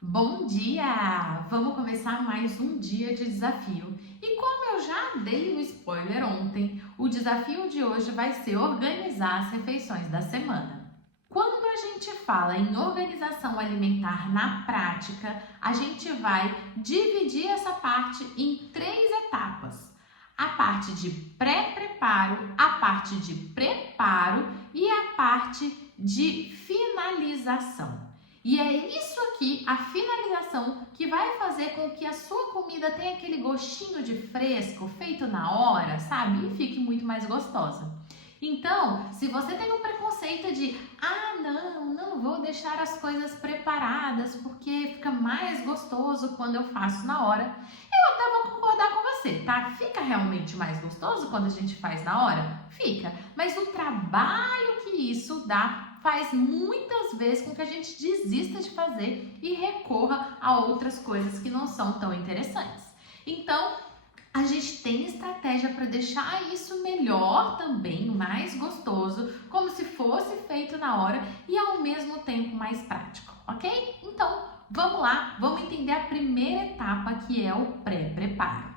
Bom dia! Vamos começar mais um dia de desafio. E como eu já dei o spoiler ontem, o desafio de hoje vai ser organizar as refeições da semana. Quando a gente fala em organização alimentar na prática, a gente vai dividir essa parte em três etapas. A parte de pré-preparo, a parte de preparo e a parte de finalização. E é isso aqui, a finalização, que vai fazer com que a sua comida tenha aquele gostinho de fresco, feito na hora, sabe? E fique muito mais gostosa. Então, se você tem um preconceito de não vou deixar as coisas preparadas porque fica mais gostoso quando eu faço na hora, eu até vou concordar com você, tá? Fica realmente mais gostoso quando a gente faz na hora? Fica, mas o trabalho que isso dá faz muitas vezes com que a gente desista de fazer e recorra a outras coisas que não são tão interessantes. Então, a gente tem estratégia para deixar isso melhor também, mais gostoso, como se fosse feito na hora e ao mesmo tempo mais prático, ok? Então, vamos lá, vamos entender a primeira etapa, que é o pré-preparo.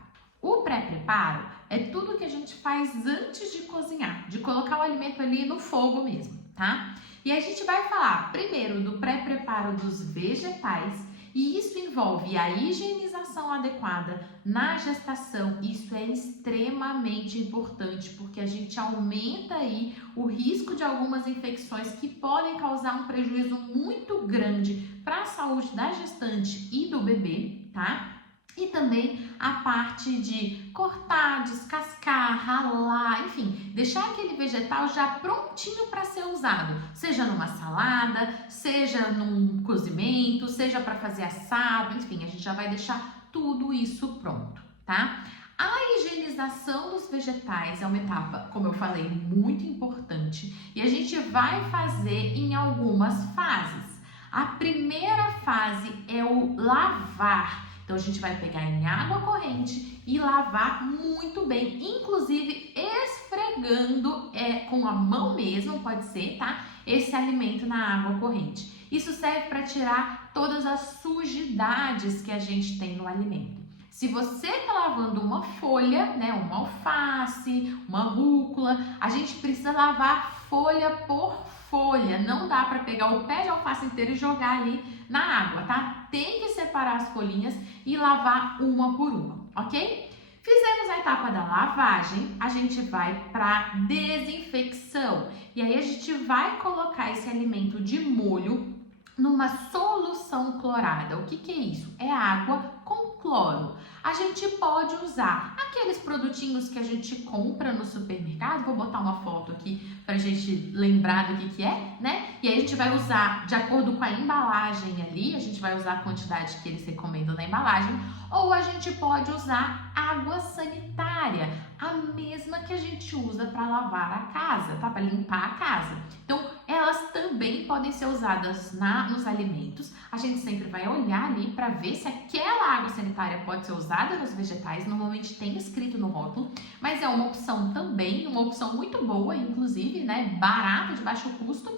O pré-preparo é tudo que a gente faz antes de cozinhar, de colocar o alimento ali no fogo mesmo, tá? E a gente vai falar primeiro do pré-preparo dos vegetais, e isso envolve a higienização adequada na gestação. Isso é extremamente importante porque a gente aumenta aí o risco de algumas infecções que podem causar um prejuízo muito grande para a saúde da gestante e do bebê, tá? E também a parte de cortar, descascar, ralar, enfim, deixar aquele vegetal já prontinho para ser usado, seja numa salada, seja num cozimento, seja para fazer assado, enfim, a gente já vai deixar tudo isso pronto, tá? A higienização dos vegetais é uma etapa, como eu falei, muito importante e a gente vai fazer em algumas fases. A primeira fase é o lavar. Então, a gente vai pegar em água corrente e lavar muito bem, inclusive esfregando com a mão mesmo, pode ser, tá? Esse alimento na água corrente. Isso serve para tirar todas as sujidades que a gente tem no alimento. Se você está lavando uma folha, né, uma alface, uma rúcula, a gente precisa lavar folha por folha. Não dá para pegar o pé de alface inteiro e jogar ali na água, tá? Tem que separar as folhinhas e lavar uma por uma, ok? Fizemos a etapa da lavagem, a gente vai para desinfecção. E aí a gente vai colocar esse alimento de molho numa solução clorada. O que é isso? É água com cloro. A gente pode usar aqueles produtinhos que a gente compra no supermercado. Vou botar uma foto aqui pra gente lembrar do que é, né? E aí a gente vai usar de acordo com a embalagem ali, a gente vai usar a quantidade que eles recomendam na embalagem, ou a gente pode usar água sanitária, a mesma que a gente usa para lavar a casa, tá? Para limpar a casa. Então, elas também podem ser usadas nos alimentos. A gente sempre vai olhar ali para ver se aquela água sanitária pode ser usada nos vegetais. Normalmente tem escrito no rótulo, mas é uma opção também, uma opção muito boa, inclusive, né? Barata, de baixo custo.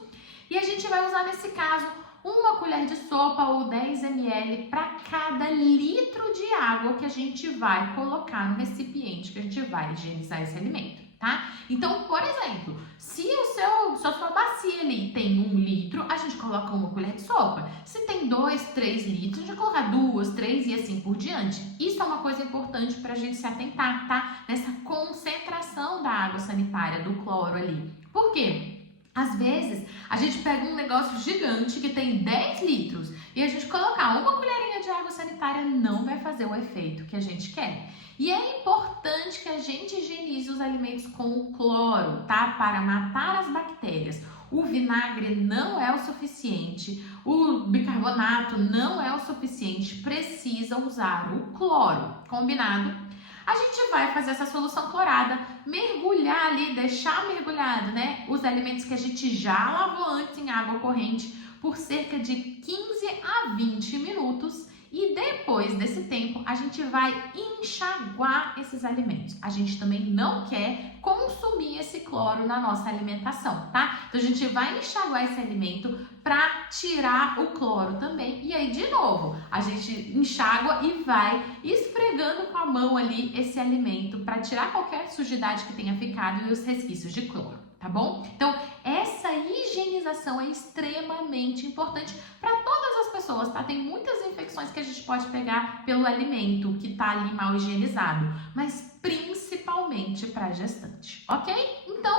E a gente vai usar nesse caso uma colher de sopa ou 10 ml para cada litro de água que a gente vai colocar no recipiente que a gente vai higienizar esse alimento, tá? Então, por exemplo, se a sua bacia ali tem 1 litro, a gente coloca uma colher de sopa. Se tem 2, 3 litros, a gente coloca 2, 3 e assim por diante. Isso é uma coisa importante para a gente se atentar, tá? Nessa concentração da água sanitária, do cloro ali. Por quê? Às vezes, a gente pega um negócio gigante que tem 10 litros e a gente colocar uma colherinha de água sanitária não vai fazer o efeito que a gente quer. E é importante que a gente higienize os alimentos com cloro, tá? Para matar as bactérias. O vinagre não é o suficiente, o bicarbonato não é o suficiente, precisa usar o cloro, combinado? A gente vai fazer essa solução clorada, mergulhar ali, deixar mergulhado, né, os alimentos que a gente já lavou antes em água corrente por cerca de 15 a 20 minutos e depois desse tempo a a gente vai enxaguar esses alimentos. A gente também não quer consumir esse cloro na nossa alimentação, tá? Então a gente vai enxaguar esse alimento para tirar o cloro também. E aí, de novo, a gente enxágua e vai esfregando com a mão ali esse alimento para tirar qualquer sujidade que tenha ficado e os resquícios de cloro, tá bom? Então, essa higienização é extremamente importante para todas as pessoas, tá? Tem muitas infecções que a gente pode pegar pelo alimento que tá ali mal higienizado, mas principalmente para gestante, ok? Então,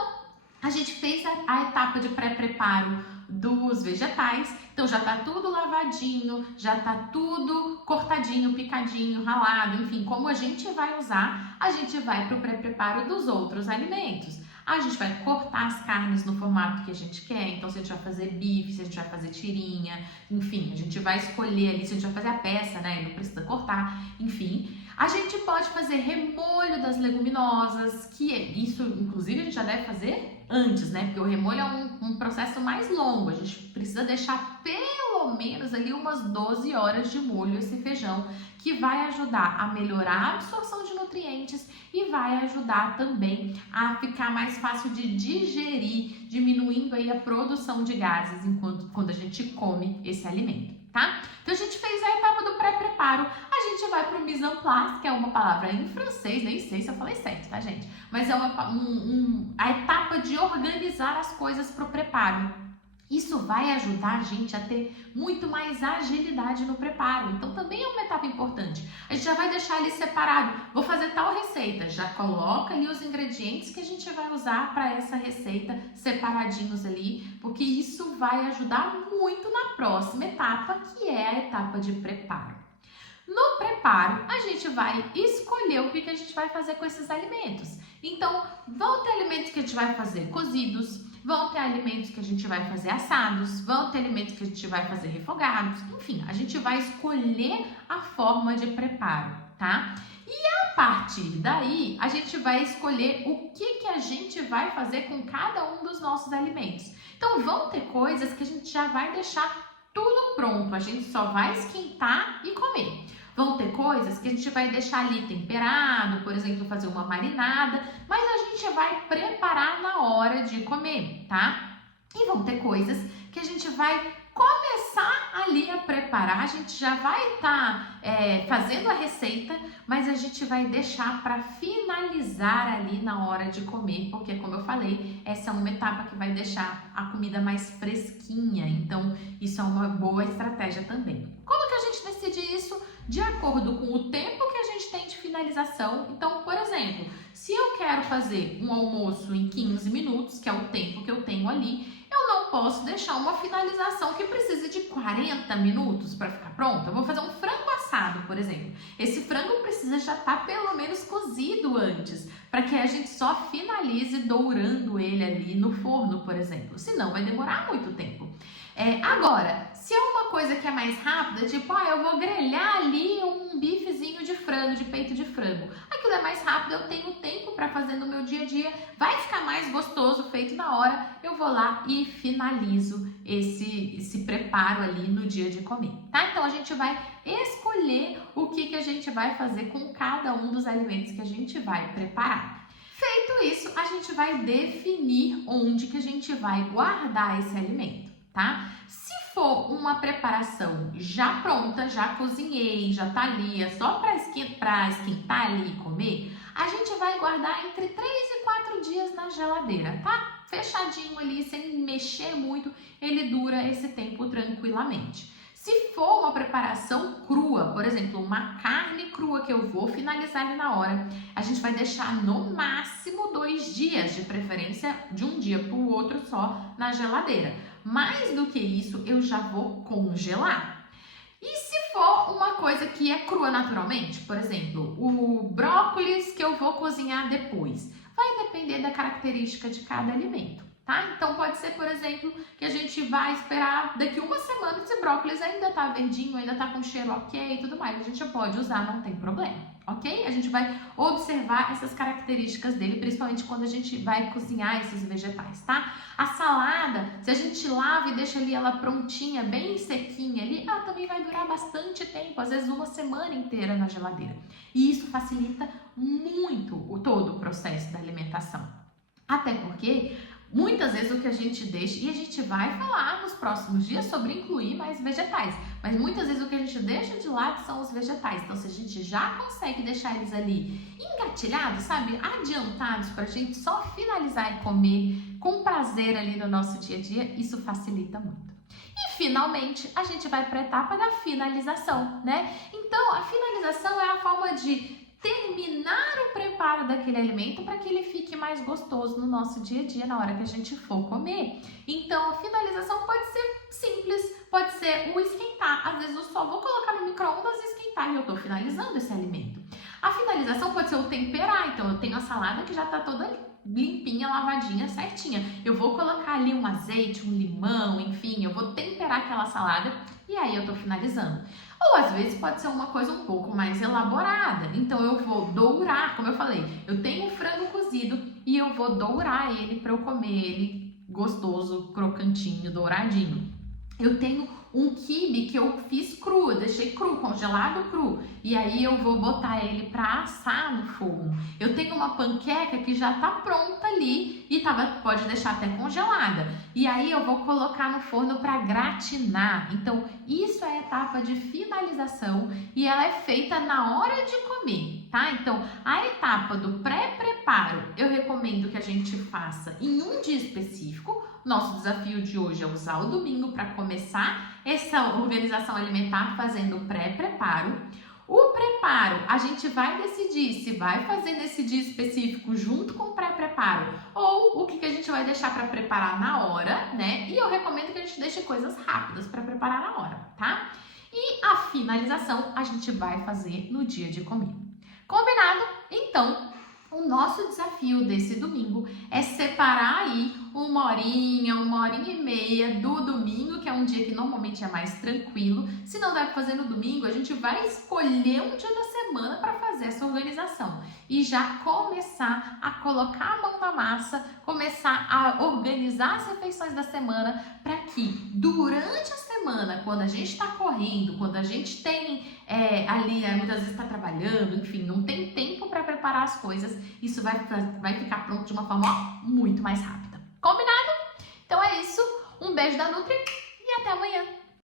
a gente fez a etapa de pré-preparo dos vegetais, então já tá tudo lavadinho, já tá tudo cortadinho, picadinho, ralado, enfim, como a gente vai usar, a gente vai para o pré-preparo dos outros alimentos. A gente vai cortar as carnes no formato que a gente quer, então se a gente vai fazer bife, se a gente vai fazer tirinha, enfim, a gente vai escolher ali, se a gente vai fazer a peça, né, não precisa cortar, enfim. A gente pode fazer remolho das leguminosas, que isso, inclusive, a gente já deve fazer antes, né, porque o remolho é um processo mais longo, a gente precisa deixar pelo menos ali umas 12 horas de molho esse feijão, que vai ajudar a melhorar a absorção de nutrientes e vai ajudar também a ficar mais fácil de digerir, diminuindo aí a produção de gases quando a gente come esse alimento, tá? Então a gente fez a etapa do pré-preparo, a gente vai para o mise en place, que é uma palavra em francês, nem sei se eu falei certo, tá, gente? Mas é a etapa de organizar as coisas para o preparo. Isso vai ajudar a gente a ter muito mais agilidade no preparo, então também é uma etapa importante. A gente já vai deixar ali separado, vou fazer tal receita, já coloca ali os ingredientes que a gente vai usar para essa receita separadinhos ali, porque isso vai ajudar muito na próxima etapa, que é a etapa de preparo. No preparo, a gente vai escolher o que a gente vai fazer com esses alimentos. Então, vão ter alimentos que a gente vai fazer cozidos, vão ter alimentos que a gente vai fazer assados, vão ter alimentos que a gente vai fazer refogados, enfim, a gente vai escolher a forma de preparo, tá? E a partir daí, a gente vai escolher o que a gente vai fazer com cada um dos nossos alimentos. Então, vão ter coisas que a gente já vai deixar tudo pronto, a gente só vai esquentar e comer. Vão ter coisas que a gente vai deixar ali temperado, por exemplo, fazer uma marinada, mas a gente vai preparar na hora de comer, tá? E vão ter coisas que a gente vai começar ali a preparar, a gente já vai estar fazendo a receita, mas a gente vai deixar para finalizar ali na hora de comer, porque como eu falei, essa é uma etapa que vai deixar a comida mais fresquinha, então isso é uma boa estratégia também. Como que a gente decide isso? De acordo com o tempo que a gente tem de finalização. Então, por exemplo, se eu quero fazer um almoço em 15 minutos, que é o tempo que eu tenho ali, eu não posso deixar uma finalização que precise de 40 minutos para ficar pronta. Eu vou fazer um frango assado, por exemplo. Esse frango precisa já estar pelo menos cozido antes, para que a gente só finalize dourando ele ali no forno, por exemplo. Senão vai demorar muito tempo. Agora, se é uma coisa que é mais rápida, tipo, eu vou grelhar ali um bifezinho de frango, de peito de frango. Aquilo é mais rápido, eu tenho tempo para fazer no meu dia a dia, vai ficar mais gostoso, feito na hora, eu vou lá e finalizo esse preparo ali no dia de comer, tá? Então, a gente vai escolher o que a gente vai fazer com cada um dos alimentos que a gente vai preparar. Feito isso, a gente vai definir onde que a gente vai guardar esse alimento, tá? Se for uma preparação já pronta, já cozinhei, já tá ali, é só para esquentar ali e comer, a gente vai guardar entre 3 e 4 dias na geladeira, tá? Fechadinho ali, sem mexer muito, ele dura esse tempo tranquilamente. Se for uma preparação crua, por exemplo, uma carne crua que eu vou finalizar ali na hora, a gente vai deixar no máximo 2 dias, de preferência de um dia para o outro só na geladeira. Mais do que isso, eu já vou congelar. E se for uma coisa que é crua naturalmente, por exemplo, o brócolis que eu vou cozinhar depois, vai depender da característica de cada alimento. tá? Então pode ser, por exemplo, que a gente vai esperar daqui uma semana esse brócolis ainda tá verdinho, ainda tá com cheiro ok e tudo mais. A gente pode usar, não tem problema, ok? A gente vai observar essas características dele, principalmente quando a gente vai cozinhar esses vegetais, tá? A salada, se a gente lava e deixa ali ela prontinha, bem sequinha ali, ela também vai durar bastante tempo, às vezes uma semana inteira na geladeira. E isso facilita muito todo o processo da alimentação. Até porque muitas vezes o que a gente deixa, e a gente vai falar nos próximos dias sobre incluir mais vegetais, mas muitas vezes o que a gente deixa de lado são os vegetais. Então, se a gente já consegue deixar eles ali engatilhados, sabe, adiantados pra gente só finalizar e comer com prazer ali no nosso dia a dia, isso facilita muito. E finalmente, a gente vai para a etapa da finalização, né? Então, a finalização é a forma de terminar o preparo daquele alimento para que ele fique mais gostoso no nosso dia a dia, na hora que a gente for comer. Então, a finalização pode ser simples, pode ser o esquentar. Às vezes eu só vou colocar no micro-ondas e esquentar e eu estou finalizando esse alimento. A finalização pode ser o temperar. Então, eu tenho a salada que já está toda limpinha, lavadinha, certinha. Eu vou colocar ali um azeite, um limão, enfim, eu vou temperar aquela salada e aí eu tô finalizando. Ou às vezes pode ser uma coisa um pouco mais elaborada. Então eu vou dourar, como eu falei, eu tenho frango cozido e eu vou dourar ele para eu comer ele gostoso, crocantinho, douradinho. Eu tenho um quibe que eu fiz cru, eu deixei cru, congelado cru, e aí eu vou botar ele para assar no forno. Eu tenho uma panqueca que já tá pronta ali e pode deixar até congelada. E aí eu vou colocar no forno para gratinar. Então, isso é a etapa de finalização e ela é feita na hora de comer, tá? Então, a etapa do pré-preparo, eu recomendo que a gente faça em um dia específico. Nosso desafio de hoje é usar o domingo para começar essa organização alimentar fazendo o pré-preparo. O preparo, a gente vai decidir se vai fazer nesse dia específico junto com o pré-preparo ou o que a gente vai deixar para preparar na hora, né? E eu recomendo que a gente deixe coisas rápidas para preparar na hora, tá? E a finalização a gente vai fazer no dia de comer. Combinado? Então, o nosso desafio desse domingo é separar aí uma horinha e meia do domingo, que é um dia que normalmente é mais tranquilo. Se não deve fazer no domingo, a gente vai escolher um dia da semana para fazer essa organização e já começar a colocar a mão na massa, começar a organizar as refeições da semana para que durante a semana, quando a gente está correndo, quando a gente tem ali, muitas vezes está trabalhando, enfim, não tem tempo para preparar as coisas, isso vai ficar pronto de uma forma muito mais rápida. Combinado? Então é isso, um beijo da Nutri e até amanhã!